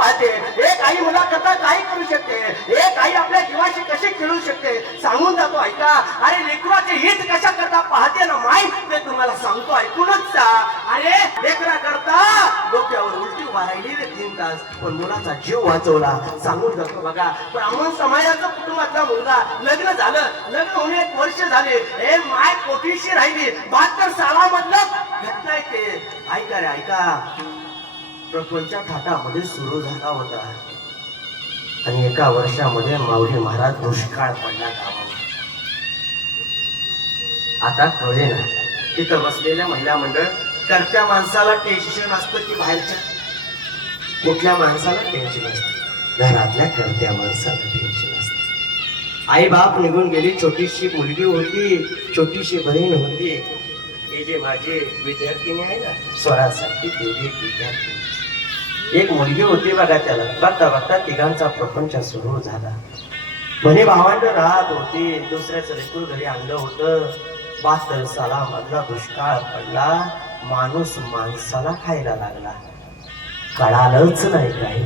पाहते. एक आई मुलाकरता काय करू शकते. एक आई आपल्या जीवाशी कशी खेळू शकते? सांगून जातो ऐका अरे लेकराचे हित कशा करता पाहते ना माय ते तुम्हाला सांगतो ऐकूनच जा. अरे लेकरा करता डोक्यावर उलटी उभा राहिली रे तीन तास. पण मुलाचा जीव वाचवला. सांगून जातो बघा ब्राह्मण समाजाचा कुटुंबातला मुलगा लग्न झालं. लग्न होऊन एक वर्ष झाले. हे माय कोटीशी राहिली. बहात्तर सालामधलं घटना येते ते ऐका रे ऐका. प्रपंचा थाटामध्ये सुरू झाला होता. आणि एका वर्षामध्ये माऊली महाराज दुष्काळ पडला गावावर. आता कळे ना तिथं बसलेल्या महिला मंडळ करत्या माणसाला टेन्शन असतं की बाहेरच्या. कुठल्या माणसाला टेन्शन असतं? घरातल्या करत्या माणसाला टेन्शन असतं. आई बाप निघून गेली छोटीशी मुलगी होती छोटीशी बहीण होती. हे जे माझे विद्यार्थिनी आहे ना स्वरासाठी तेवढी विद्यार्थिनी. एक मुलगी होती बघा त्याला. बघता बघता तिघांचा प्रपंच सुरू झाला. म्हणे भावांना राहत होती. दुसऱ्याचं लेकूर घरी आणलं होतं. बातर साला मधला दुष्काळ पडला. माणूस माणसाला खायला लागला. कळालंच नाही काही.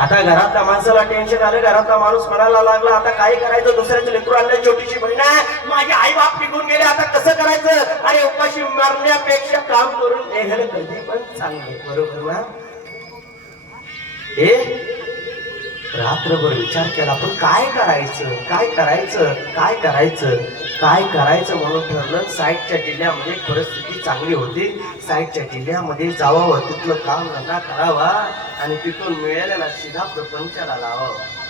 आता घरातल्या माणसाला टेन्शन आलं घरातला माणूस म्हणायला लागला आता काय करायचं? दुसऱ्याचं लेकरू आणलं छोटीशी बहिण आहे. माझे आई बाप निघून गेले. आता कसं करण्यापेक्षा काम करून निघालं कधी पण चांगले बरोबर ना? हे? रात्रभर विचार केला पण काय करायचं? काय करायचं? काय करायचं? काय करायचं म्हणून ठरलं साईडच्या जिल्ह्यामध्ये परिस्थिती चांगली होती. साईडच्या जिल्ह्यामध्ये जावावं तिथलं काम धंदा करावा आणि तिथून मिळालेला सीधा प्रपंचाला लावावा.